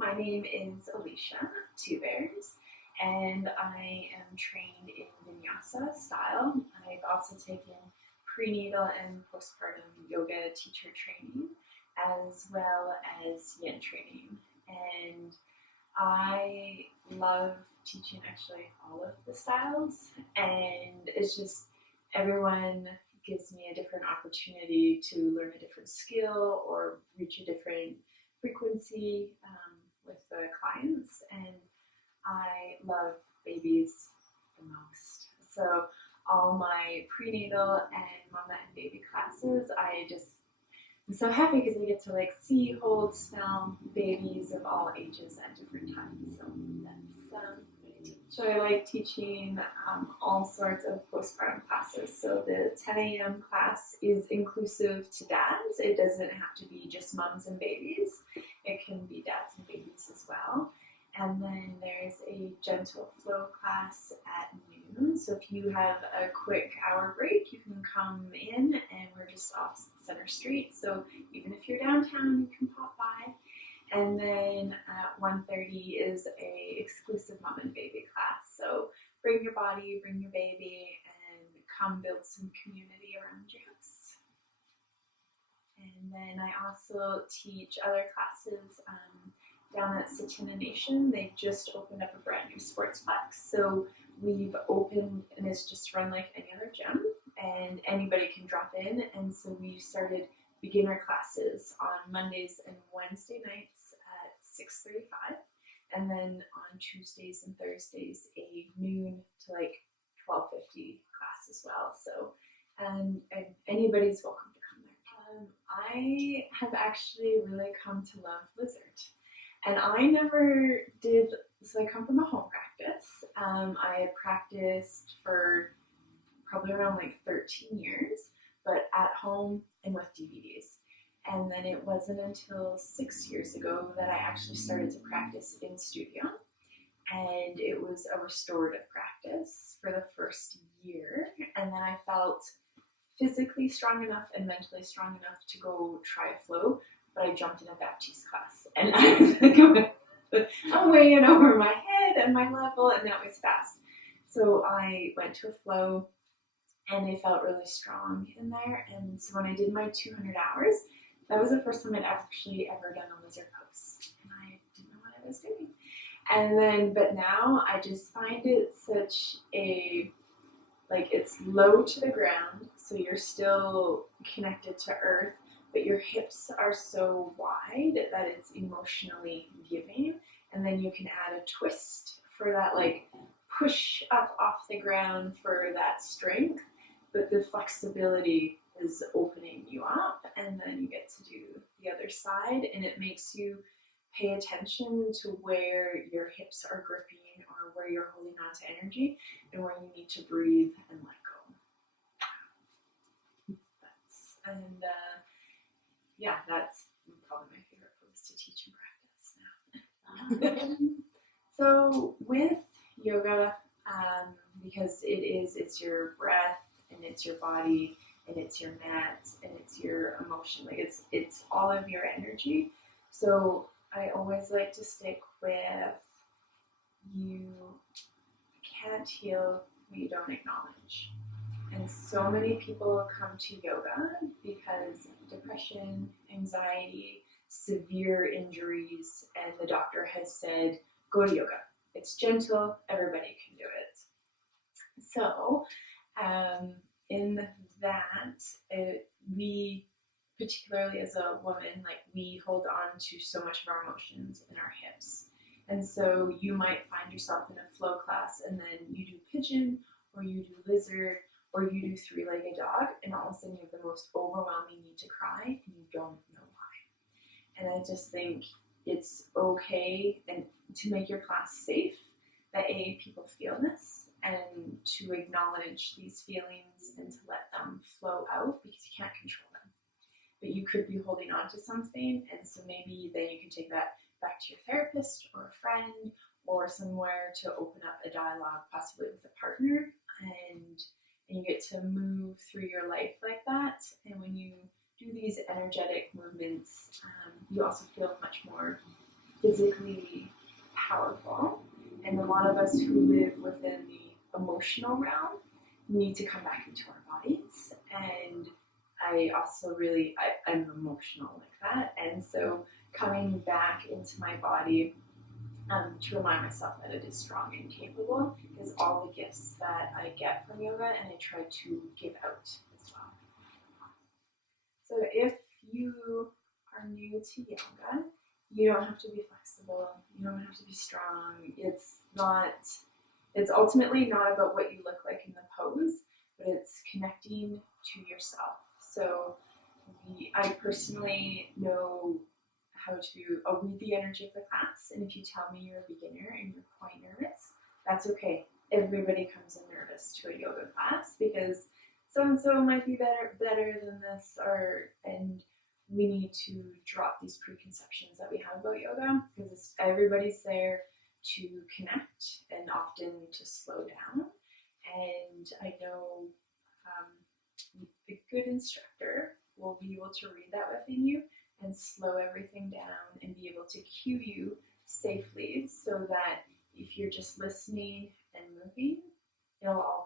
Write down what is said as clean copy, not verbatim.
My name is Alycia Two Bears, and I am trained in Vinyasa style. I've also taken prenatal and postpartum yoga teacher training, as well as yin training. And I love teaching actually all of the styles, and it's just everyone gives me a different opportunity to learn a different skill or reach a different frequency with the clients, and I love babies the most. So all my prenatal and mama and baby classes, I'm so happy because I get to like see, hold, smell babies of all ages at different times. So that's what I teach. So I like teaching all sorts of postpartum classes. So the 10 a.m. class is inclusive to dads. It doesn't have to be just moms and babies. It can be dads and babies as well. And then there's a gentle flow class at noon. So if you have a quick hour break, you can come in, and we're just off Center Street. So even if you're downtown, you can pop by. And then at 1:30 is a exclusive mom and baby class. So bring your body, bring your baby, and come build some community around your house. And then I also teach other classes down at Satina Nation. They just opened up a brand new sportsplex. So we've opened, and it's just run like any other gym, and anybody can drop in. And so we started beginner classes on Mondays and Wednesday nights at 6:35, and then on Tuesdays and Thursdays a noon to like 12:50 class as well. So and anybody's welcome to come there. I have actually really come to love Lizard. And I never did, so I come from a home practice. I had practiced for probably around like 13 years, but at home and with DVDs. And then it wasn't until 6 years ago that I actually started to practice in studio. And it was a restorative practice for the first year. And then I felt physically strong enough and mentally strong enough to go try a flow. But I jumped in a Baptiste class, and I was like, I'm way in over my head and my level, and that was fast. So I went to a flow, and I felt really strong in there. And so when I did my 200 hours, that was the first time I'd actually ever done a lizard pose, and I didn't know what I was doing. And then, but now I just find it such a, like, it's low to the ground, so you're still connected to earth, but your hips are so wide that it's emotionally giving. And then you can add a twist for that, like push up off the ground for that strength, but the flexibility is opening you up. And then you get to do the other side, and it makes you pay attention to where your hips are gripping or where you're holding on to energy and where you need to breathe and let go. Yeah, that's probably my favorite pose to teach and practice now. So with yoga, because it's your breath, and it's your body, and it's your mat, and it's your emotion, like it's all of your energy. So I always like to stick with, you can't heal what you don't acknowledge. And so many people come to yoga because depression, anxiety, severe injuries, and the doctor has said, go to yoga. It's gentle, everybody can do it. So in that, we, particularly as a woman, like we hold on to so much of our emotions in our hips. And so you might find yourself in a flow class, and then you do pigeon, or you do lizard, or you do three-legged dog, and all of a sudden you have the most overwhelming need to cry, and you don't know why. And I just think it's okay and to make your class safe, that people feel this, and to acknowledge these feelings and to let them flow out, because you can't control them. But you could be holding on to something, and so maybe then you can take that back to your therapist or a friend or somewhere to open up a dialogue, possibly with a partner, and you get to move through your life like that. And when you do these energetic movements, you also feel much more physically powerful. And a lot of us who live within the emotional realm need to come back into our bodies. And I also I'm emotional like that. And so coming back into my body to remind myself that it is strong and capable is all the gifts that I get from yoga, and I try to give out as well. So if you are new to yoga, you don't have to be flexible, you don't have to be strong. It's ultimately not about what you look like in the pose, but it's connecting to yourself. So I personally know how to, I'll read the energy of the class, and if you tell me you're a beginner and you're quite nervous, that's okay. Everybody comes in nervous to a yoga class because so-and-so might be better than this, and we need to drop these preconceptions that we have about yoga because everybody's there to connect and often to slow down. And I know a good instructor will be able to read that within you and slow everything down and be able to cue you safely so that if you're just listening and moving, it'll all